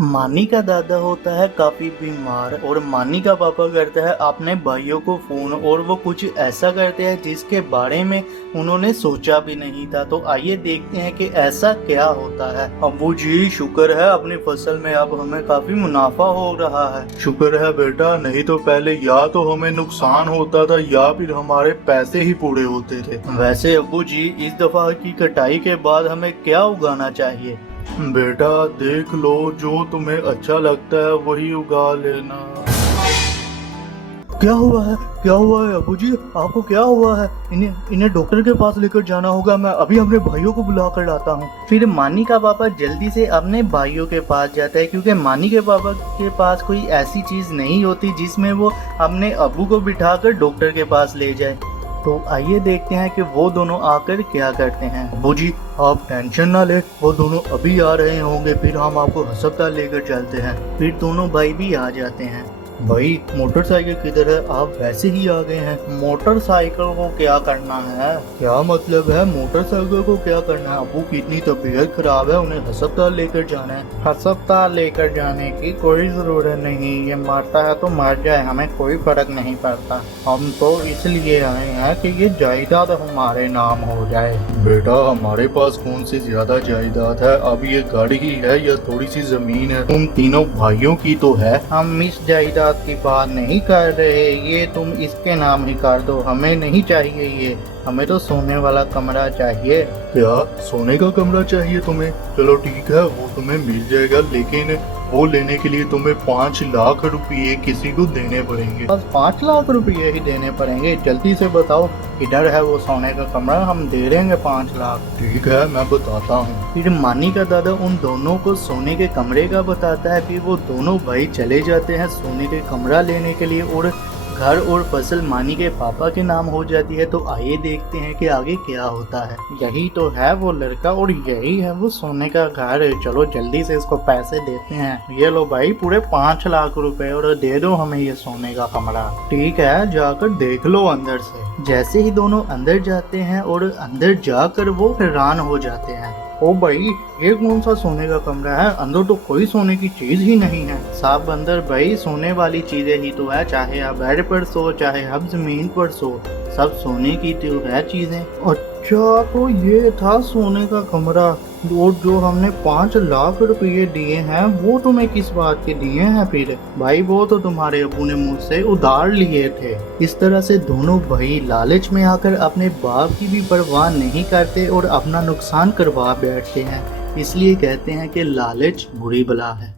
मानी का दादा होता है काफी बीमार और मानी का पापा करता है अपने भाइयों को फोन और वो कुछ ऐसा करते हैं जिसके बारे में उन्होंने सोचा भी नहीं था। तो आइए देखते हैं कि ऐसा क्या होता है। अब्बू जी शुक्र है अपनी फसल में अब हमें काफी मुनाफा हो रहा है। शुक्र है बेटा, नहीं तो पहले या तो हमें नुकसान होता था या फिर हमारे पैसे ही पूरे होते थे। वैसे अब्बू जी इस दफा की कटाई के बाद हमें क्या उगाना चाहिए? बेटा देख लो, जो तुम्हें अच्छा लगता है वही उगा लेना। क्या हुआ है? क्या हुआ है अबू जी? आपको क्या हुआ है? इन्हें डॉक्टर के पास लेकर जाना होगा। मैं अभी अपने भाइयों को बुला कर लाता हूँ। फिर मानी का पापा जल्दी से अपने भाइयों के पास जाता है क्योंकि मानी के पापा के पास कोई ऐसी चीज नहीं होती जिसमें वो अपने अबू को बिठाकर डॉक्टर के पास ले जाए। तो आइए देखते हैं कि वो दोनों आकर क्या करते हैं। अबू जी आप टेंशन ना ले, वो दोनों अभी आ रहे होंगे, फिर हम आपको अस्पताल लेकर चलते हैं। फिर दोनों भाई भी आ जाते हैं। भाई मोटरसाइकिल किधर है? आप वैसे ही आ गए हैं। मोटरसाइकिल को क्या करना है? क्या मतलब है मोटरसाइकिल को क्या करना है? अबू की इतनी तबीयत खराब है, उन्हें अस्पताल लेकर जाना है। अस्पताल लेकर जाने की कोई जरूरत नहीं, ये मरता है तो मर जाए, हमें कोई फर्क नहीं पड़ता। हम तो इसलिए आए हैं कि ये जायदाद हमारे नाम हो जाए। बेटा हमारे पास कौन सी ज्यादा जायदाद है? अब ये गाड़ी ही है या थोड़ी सी जमीन है? तुम तीनों भाइयों की तो है। हम इस जायदाद की बात नहीं कर रहे, ये तुम इसके नाम ही कर दो, हमें नहीं चाहिए ये। हमें तो सोने वाला कमरा चाहिए। क्या सोने का कमरा चाहिए तुम्हें? चलो ठीक है, वो तुम्हें मिल जाएगा, लेकिन वो लेने के लिए तुम्हें 5 लाख रुपये किसी को देने पड़ेंगे। बस 5 लाख रुपये ही देने पड़ेंगे? जल्दी से बताओ इधर है वो सोने का कमरा, हम दे देंगे 5 लाख। ठीक है मैं बताता हूँ। फिर मानी का दादा उन दोनों को सोने के कमरे का बताता है। फिर वो दोनों भाई चले जाते हैं सोने के कमरा लेने के लिए और घर और फसल मानी के पापा के नाम हो जाती है। तो आइए देखते हैं कि आगे क्या होता है। यही तो है वो लड़का और यही है वो सोने का घर। चलो जल्दी से इसको पैसे देते हैं। ये लो भाई पूरे 5 लाख रुपए और दे दो हमें ये सोने का कमरा। ठीक है जाकर देख लो अंदर से। जैसे ही दोनों अंदर जाते हैं और अंदर जाकर वो हैरान हो जाते हैं। ओ भाई ये कौन सा सोने का कमरा है? अंदर तो कोई सोने की चीज ही नहीं है। साहब अंदर भाई सोने वाली चीजें ही तो है, चाहे आप बेड पर सो चाहे आप जमीन पर सो, सब सोने की तो है चीजें। अच्छा तो ये था सोने का कमरा और जो हमने 5 लाख रुपये दिए हैं वो तुम्हें किस बात के दिए हैं? फिर भाई वो तो तुम्हारे अबू ने मुझसे उधार लिए थे। इस तरह से दोनों भाई लालच में आकर अपने बाप की भी परवाह नहीं करते और अपना नुकसान करवा बैठते हैं। इसलिए कहते हैं कि लालच बुरी बला है।